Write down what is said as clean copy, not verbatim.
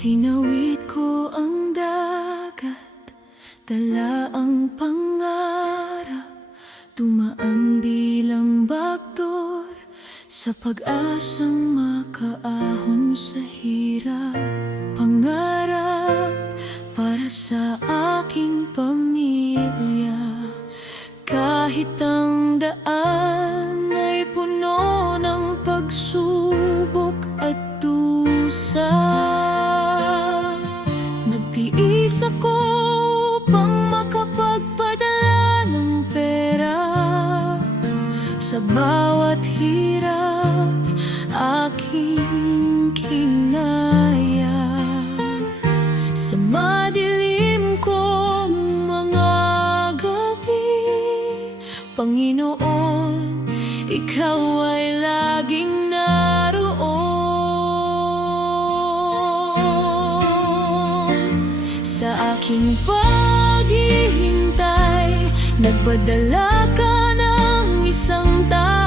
Tinawid ko ang dagat, dala ang pangarap, dumaan bilang baktor sa pag-asang makaahon sa hirap. Pangarap para sa aking pamilya, kahit ang daan ay puno ng pagsubok at dusa. Nagtiis ako upang makapagpadala ng pera. Sa bawat hirap aking kinaya, sa madilim kong mga gabi, Panginoon, Ikaw ay laging naroon. Sa aking paghihintay, nagpadala ka ng isang tao